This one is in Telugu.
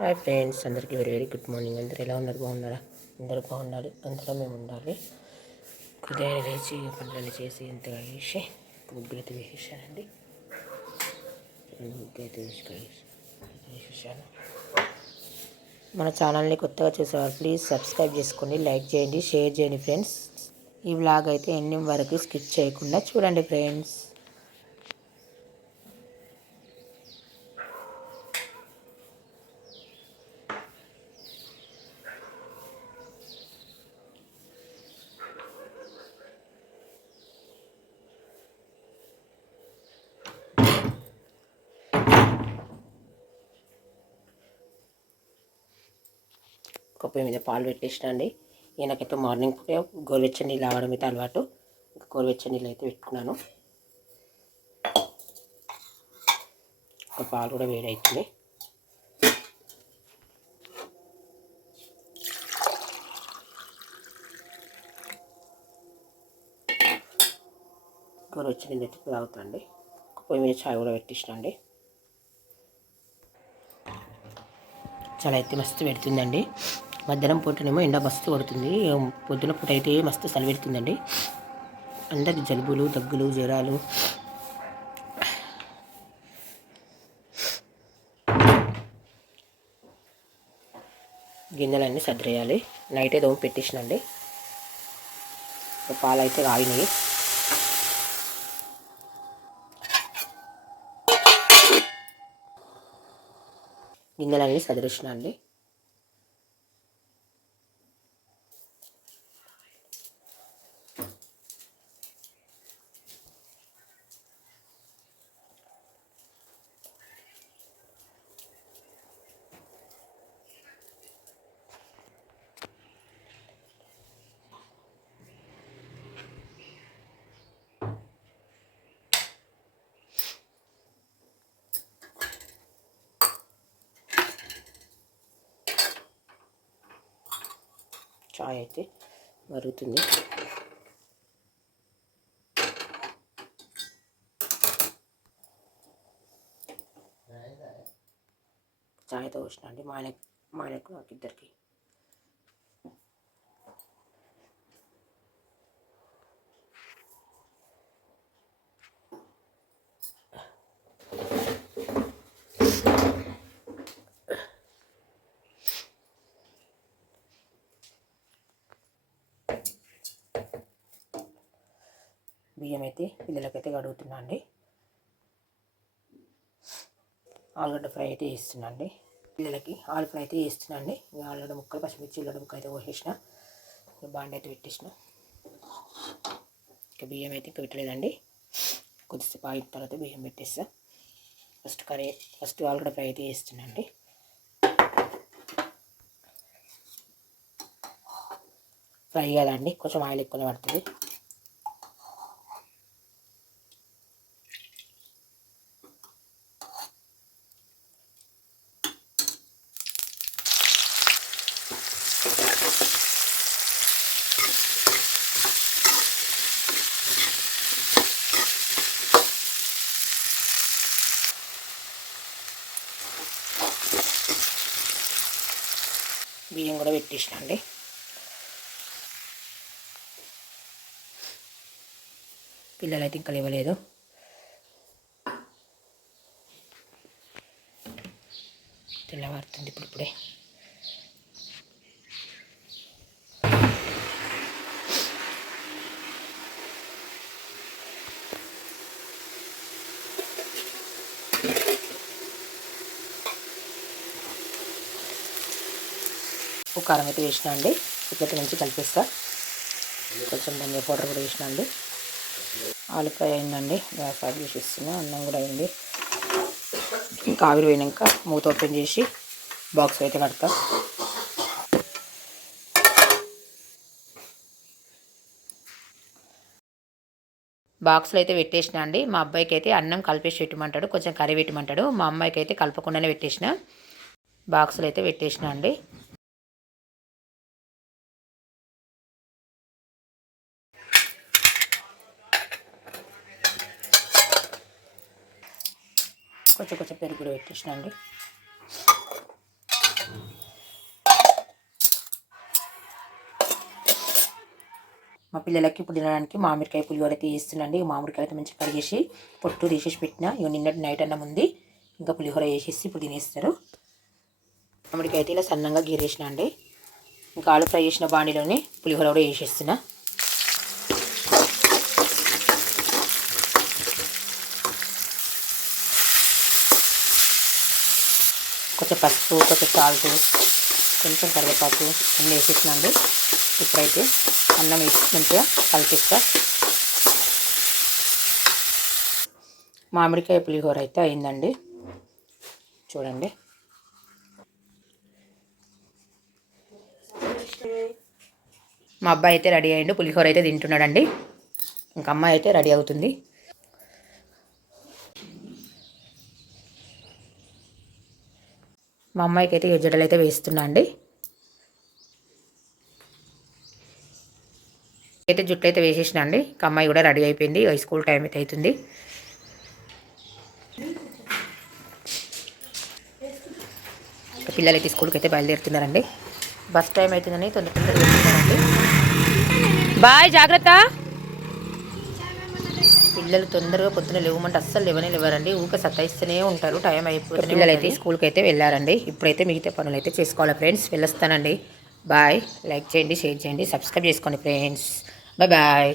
హాయ్ ఫ్రెండ్స్ అందరికీ వెరీ వెరీ గుడ్ మార్నింగ్. అందరూ ఎలా ఉన్నారు? బాగున్నారా? అందరూ బాగుండాలి అందరూ మేము ఉండాలి. ఉదయం లేచి పనులు చేసి ఇంతగా వేసి ముగ్గురు వేసేసానండి ముగ్గురు వేసేసాను మన ఛానల్ని కొత్తగా చూసేవారు ప్లీజ్ సబ్స్క్రైబ్ చేసుకోండి లైక్ చేయండి షేర్ చేయండి ఫ్రెండ్స్. ఈ వ్లాగ్ అయితే ఎన్ని వరకు స్కిప్ చేయకుండా చూడండి ఫ్రెండ్స్. కుప్పి మీద పాలు పెట్టేసిన అండి ఈయనకైతే మార్నింగ్ పూటే గోరువెచ్చని నీళ్ళు ఆవడం అయితే అలవాటు గోరువెచ్చని నీళ్ళు అయితే పెట్టుకున్నాను. ఒక పాలు కూడా వేడి అవుతుంది గోరువెచ్చని నీళ్ళు అయితే తాగుతాండి. పొయ్యి మీద చాయ్ కూడా పెట్టేసిన అండి చాలా అయితే మస్తు పెడుతుందండి. మధ్యాహ్నం పూటనేమో ఎండ మస్తు పడుతుంది పొద్దున పూట అయితే మస్తు చలి పెడుతుందండి. అందరికి జలుబులు దగ్గులు జ్వరాలు. గిన్నెలన్నీ సర్దేయాలి. నైటే దోమ పెట్టేసినండి. పాలు అయితే ఆగినాయి గిన్నెలన్నీ సదిరేసిన అండి చాయ్ అయితే మరుగుతుంది. చాయ్తో వచ్చిన అండి. మా ఆయన మా ఆయనకు నాకు ఇద్దరికి. బియ్యం అయితే పిల్లలకైతే కడుగుతున్నా అండి ఆలుగడ్డ ఫ్రై అయితే వేస్తున్నా అండి పిల్లలకి ఆలు ఫ్రై అయితే వేస్తున్నా అండి ఆలుగడ్డ ముక్కలు పచ్చిమిర్చి ఉల్లగడ్డ ముక్క అయితే కోసేసిన. బాండ్ అయితే పెట్టేసిన. ఇంకా బియ్యం అయితే ఇంకా పెట్టలేదండి. కొద్దిసేపు ఆగిన తర్వాత బియ్యం పెట్టేస్తా. ఫస్ట్ కర్రీ ఫస్ట్ ఆలుగడ్డ ఫ్రై అయితే వేస్తున్నా అండి ఫ్రై కదండి కొంచెం ఆయిల్ ఎక్కువనే పడుతుంది. బియ్యం కూడా పెట్టేసిన అండి. పిల్లలు అయితే ఇంకా లేవలేదు. తెల్లవారుతుంది ఇప్పుడు ఇప్పుడే ఉప్పు కారం అయితే వేసిన అండి. ఇప్పటి నుంచి కలిపిస్తా. కొంచెం ధనియా పౌడర్ కూడా వేసిన అండి. ఆలు అయిందండి. గ్యాస్ ఆఫ్ చేసి అన్నం కూడా అయింది. ఇంకా ఆవిరి పోయినాక మూత ఓపెన్ చేసి బాక్స్ అయితే కడతా. బాక్స్లో అయితే పెట్టేసిన అండి. మా అబ్బాయికి అయితే అన్నం కలిపేసి పెట్టమంటాడు. కొంచెం కర్రీ పెట్టమంటాడు. మా అమ్మాయికి అయితే కలపకుండానే పెట్టేసిన. బాక్స్లో అయితే పెట్టేసిన అండి. కొంచెం కొంచెం పెరుగు పెట్టేసినండి. మా పిల్లలకి ఇప్పుడు తినడానికి మామిడికాయ పులిహోర అయితే వేస్తున్నాండి మామిడికాయ అయితే మంచిగా కడిగేసి పొట్టు తీసేసి పెట్టిన ఇక నిన్నటి నైట్ అన్నం ఉంది. ఇంకా పులిహోర వేసేసి ఇప్పుడు తినేస్తారు. మామిడికాయ అయితే ఇలా సన్నంగా గీరేసిన అండి ఇంకా ఆలు ఫ్రై చేసిన బాణీలోనే పులిహోర కూడా వేసేస్తున్నా కొంచెం పసుపు కొంచెం సాల్ట్ కొంచెం కరివేపాకు అన్నీ వేసేసినండి ఇప్పుడైతే అన్నం వేసి మంచిగా కలిపిస్తా. మామిడికాయ పులిహోర అయితే అయిందండి. చూడండి. మా అబ్బాయి అయితే రెడీ అయ్యిండు పులిహోర అయితే తింటున్నాడండి. ఇంకా అమ్మాయి అయితే రెడీ అవుతుంది. మా అమ్మాయికి అయితే జడలు అయితే వేస్తున్నా అండి. అయితే జుట్టు అయితే వేసేసిన అండి. ఇంకా అమ్మాయి కూడా రెడీ అయిపోయింది. స్కూల్ టైం అయితే అవుతుంది పిల్లలు అయితే స్కూల్కి అయితే బయలుదేరుతున్నారండి. బస్ టైం అవుతుందని తొందర తొందర బాయ్ జాగ్రత్త. పిల్లలు తొందరగా పొద్దున లేవమంటే అస్సలు లేవనే లేవరండి. ఊక సతాయిస్తూనే ఉంటారు. టైం అయిపోతుంది పిల్లలు అయితే స్కూల్కి అయితే వెళ్ళారండి. ఇప్పుడైతే మిగతా పనులు అయితే చేసుకోవాలి ఫ్రెండ్స్. వెళ్ళొస్తానండి. బాయ్. లైక్ చేయండి షేర్ చేయండి సబ్స్క్రైబ్ చేసుకోండి ఫ్రెండ్స్. Bye bye.